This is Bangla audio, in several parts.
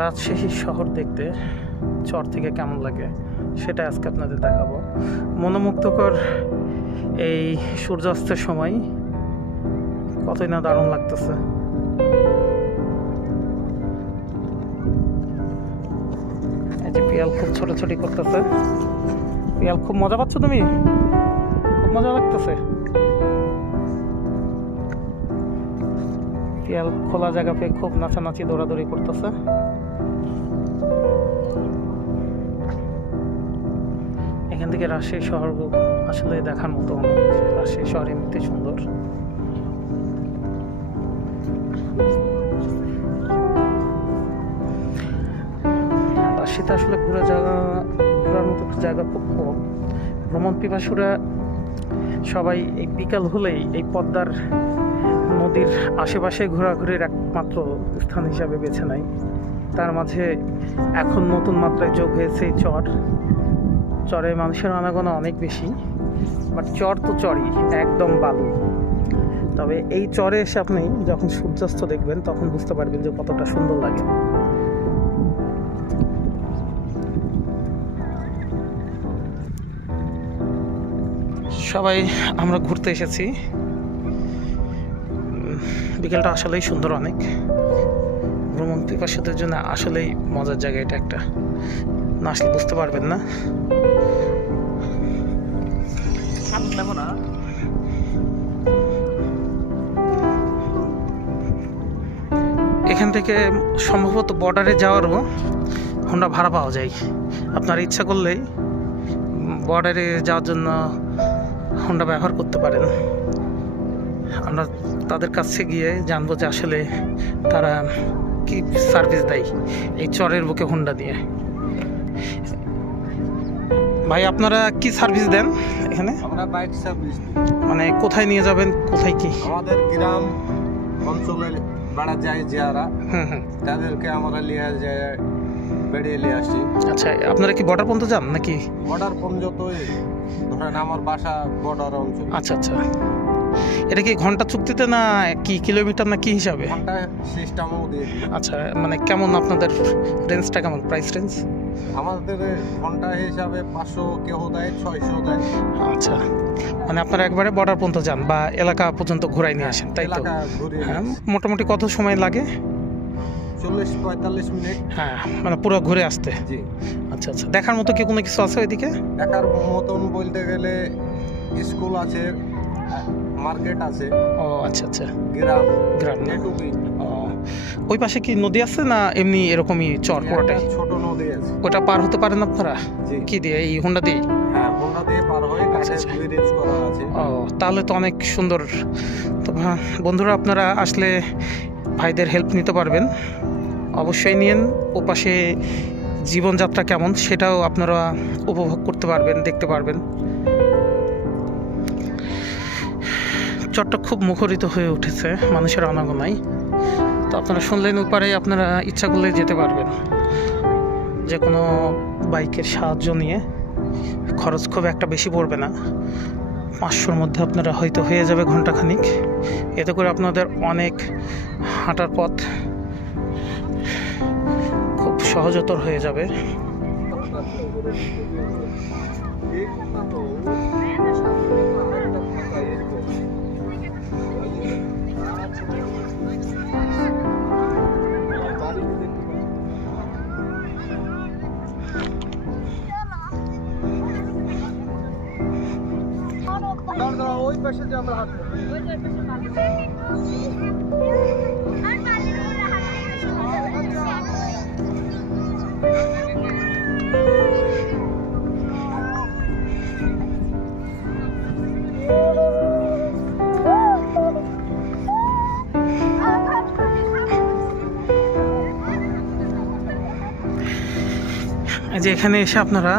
রাজশাহী শহর দেখতে চর থেকে কেমন লাগে সেটা আজকে আপনাদের দেখাবো। মনোমুগ্ধকর এই সূর্যাস্তের সময় কতই না দারুণ লাগতেছে। এই যে পিয়াল খুব ছোটাছুটি করতেছে। পিয়াল খুব মজা পাচ্ছ তুমি? খুব মজা লাগতেছে। পিয়াল খোলা জায়গা পেয়ে খুব নাচানাচি দৌড়াদৌড়ি করতেছে। এখান থেকে রাজশাহী শহর আসলে দেখার মতো। রাজশাহী শহর এমনিতে সুন্দর। রাজশাহীতে আসলে ঘোরার মতো জায়গা খুব কম। ভ্রমণ পিপাসুরা সবাই এই বিকাল হলেই এই পদ্মার নদীর আশেপাশে ঘোরাঘুরির একমাত্র স্থান হিসাবে বেছে নেয়। তার মাঝে এখন নতুন মাত্রায় যোগ হয়েছে এই চরে মানুষের আনাগোনা অনেক বেশি, বাট চর তো চরই, একদম বালু। তবে এই চরে এসে আপনি যখন সূর্যাস্ত দেখবেন তখন বুঝতে পারবেন যে কতটা সুন্দর লাগে। সবাই আমরা ঘুরতে এসেছি। বিকেলটা আসলেই সুন্দর অনেক। ভ্রমণ পিপাসুদের জন্য আসলেই মজার জায়গা এটা একটা, না আসলে বুঝতে পারবেন না। এখান থেকে সম্ভবত বর্ডারে যাওয়ারও হোন্ডা ভাড়া পাওয়া যায়। আপনার ইচ্ছা করলেই বর্ডারে যাওয়ার জন্য হোন্ডা ব্যবহার করতে পারেন। আমরা তাদের কাছে গিয়ে জানবো যে আসলে তারা কি সার্ভিস দেয় এই চরের বুকে হোন্ডা দিয়ে। ভাই আপনারা কি সার্ভিস দেন এখানে? আমরা বাইক সার্ভিস। মানে কোথায় নিয়ে যাবেন, কোথায় কি? আমাদের গ্রাম অঞ্চলে বেড়া যায় যারা, তাদেরকে আমরা নিয়ে যায় বেড়িয়ে নিয়ে আসি। আচ্ছা, আপনারা কি বর্ডার পর্যন্ত যান নাকি? বর্ডার পর্যন্তই, ধরেন আমার বাসা বর্ডার অঞ্চল। আচ্ছা আচ্ছা, এটা কি ঘন্টা চুক্তিতে না কি কিলোমিটার না কি হিসাবে? ঘন্টা সিস্টেমও দিয়ে দিই। আচ্ছা, মানে কেমন আপনাদের রেঞ্জটা কেমন, প্রাইস রেঞ্জ? আমাদের ঘন্টা হিসাবে 500 কেউ দেয়, 600 দেয়। আচ্ছা, মানে আপনারা একবারে বর্ডার পর্যন্ত যান বা এলাকা পর্যন্ত ঘুরাই নিয়ে আসেন, তাই তো? হ্যাঁ, মোটামুটি কত সময় লাগে? 40-45 মিনিট। হ্যাঁ, মানে পুরো ঘুরে আসতে। জি। আচ্ছা আচ্ছা, দেখার মতো কি কোনো কিছু আছে ওইদিকে? দেখার মতন বলতে গেলে স্কুল আছে, মার্কেট আছে। ও আচ্ছা আচ্ছা, গ্রাম না? এটুকুই। ওই পাশে কি নদী আছে না এমনি এরকমই চর পুরোটাই? ছোট নদী আছে। ওটা পার হতে পারেন আপনারা? জি। কি দিয়ে, এই হোন্ডা দিয়ে? হ্যাঁ, হোন্ডা দিয়ে পার হয়ে কাছে ব্রিজ করা আছে। ও, তাহলে তো অনেক সুন্দর। তো বন্ধুরা, আপনারা আসলে ভাইদের হেল্প নিতে পারবেন, অবশ্যই নিন। ওপাশে জীবনযাত্রা কেমন সেটাও আপনারা উপভোগ করতে পারবেন, দেখতে পারবেন। চরটা খুব মুখরিত হয়ে উঠেছে মানুষের আনাগোনায়। তো আপনারা শুনলেন, ওপারে আপনারা ইচ্ছা করলে যেতে পারবেন যে কোনো বাইকের সাহায্য নিয়ে। খরচ খুব একটা বেশি পড়বে না, 500-র মধ্যে আপনারা হয়তো হয়ে যাবে ঘন্টাখানিক। এতে করে আপনাদের অনেক হাঁটার পথ খুব সহজতর হয়ে যাবে। ওই পাশে যে আমরা হাঁটবো। এই যে এখানে এসে আপনারা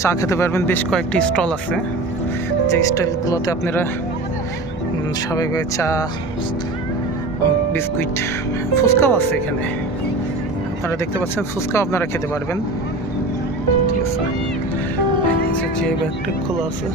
চা খেতে পারবেন। বেশ কয়েকটি স্টল আছে, যে স্টলগুলোতে আপনারা স্বাভাবিকভাবে চা, বিস্কুট, ফুচকাও আছে এখানে। আপনারা দেখতে পাচ্ছেন, ফুচকাও আপনারা খেতে পারবেন। ঠিক আছে, যে ব্যাগটা খোলা আছে।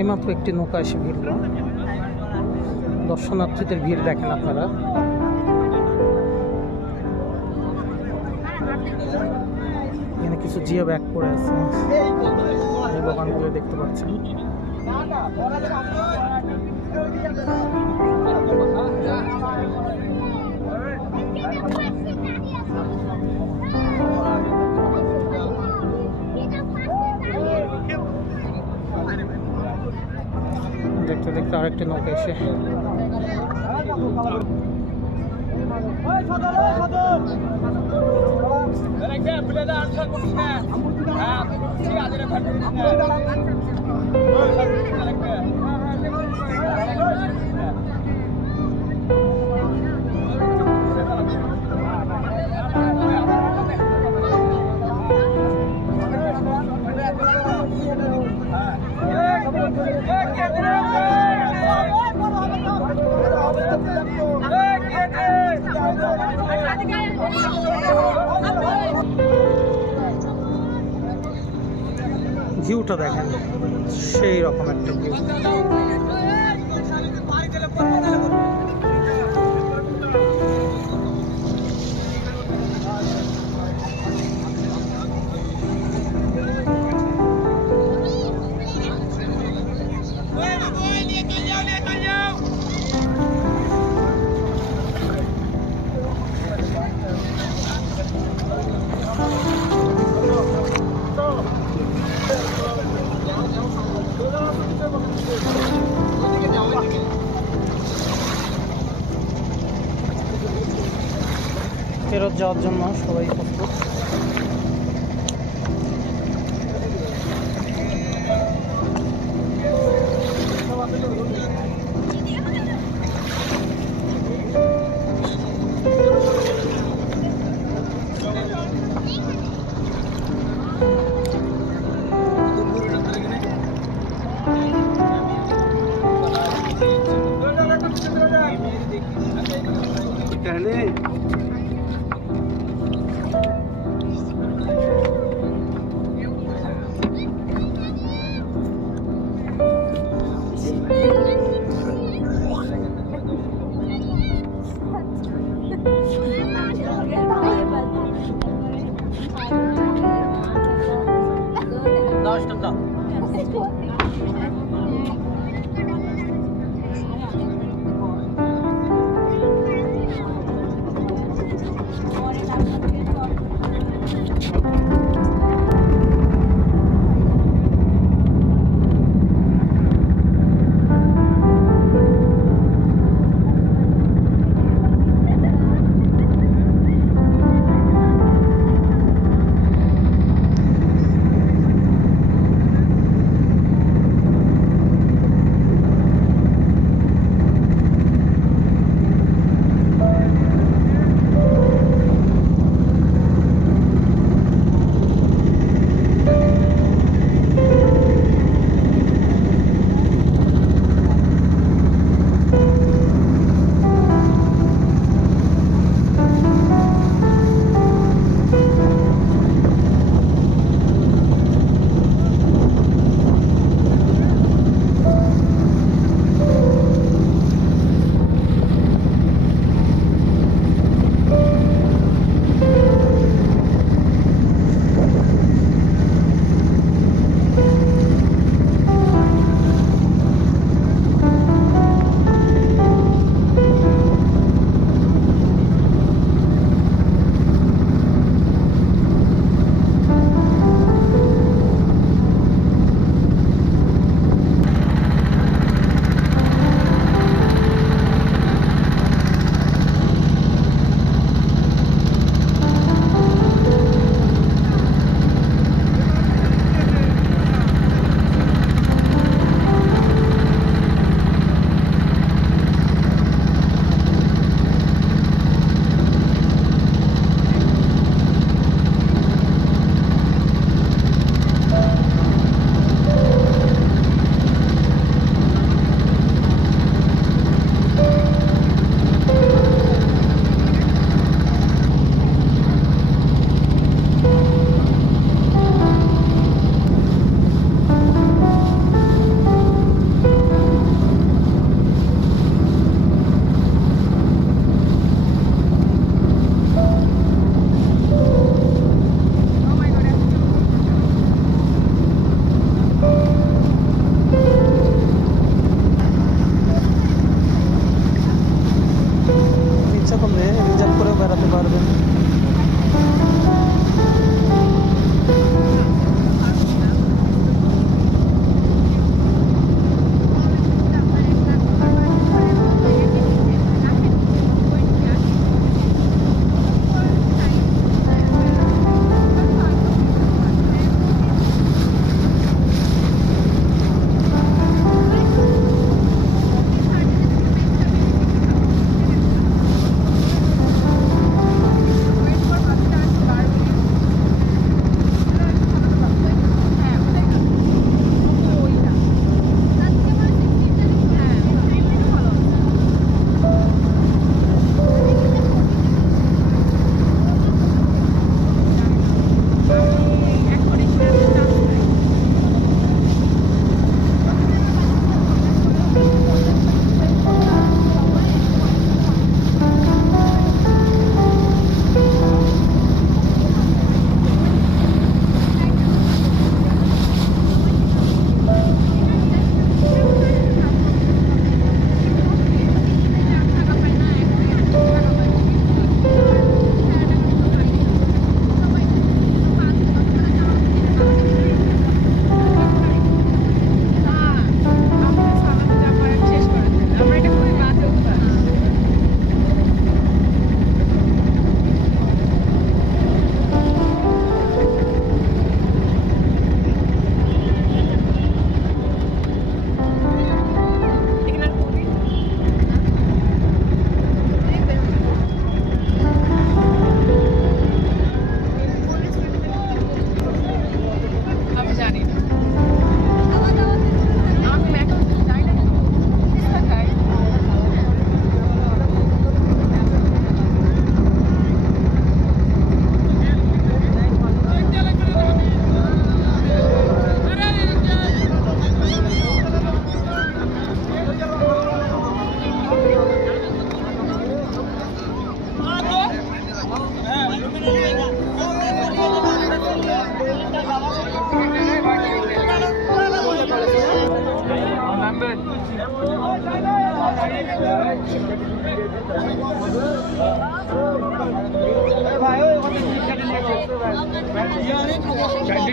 এইমাত্র একটি নৌকা এসে ভিড়ল। দর্শনার্থীদের ভিড় দেখেন আপনারা। এখানে কিছু জিও ব্যাগ পড়ে আছে, এই বাগানগুলো দেখতে পাচ্ছেন। দেখতে দেখতে আরেকটি নৌকা এসে ভিউটা দেখেন, সেই রকম একটা ভিউ। ফেরত যাওয়ার জন্য সবাই প্রস্তুত।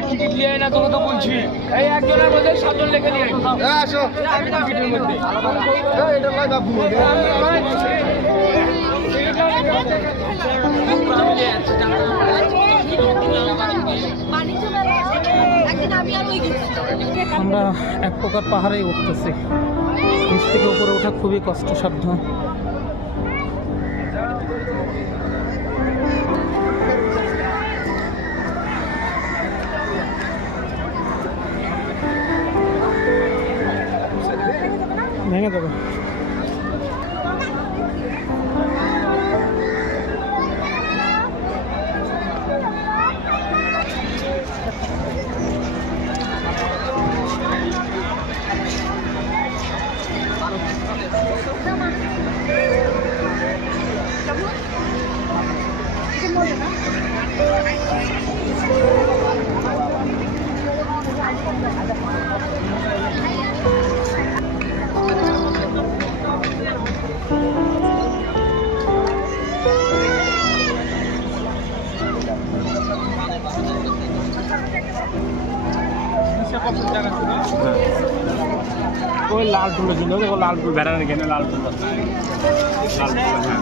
টিকিট নিয়ে না তোকে তো বলছি এই একজনের মধ্যে 7 জন লেখে নিয়ে আসো টিকিটের মধ্যে এটা লাগাবো আমরা এক প্রকার পাহাড়েই উঠতেছি, নিচ থেকে উপরে ওঠা খুবই কষ্টসাধ্য। ভেঙে দেবে। ওই লাল ফুলের জন্য লাল ফুল বেড়ানো কেন লাল ফুল লাল ফুল হ্যাঁ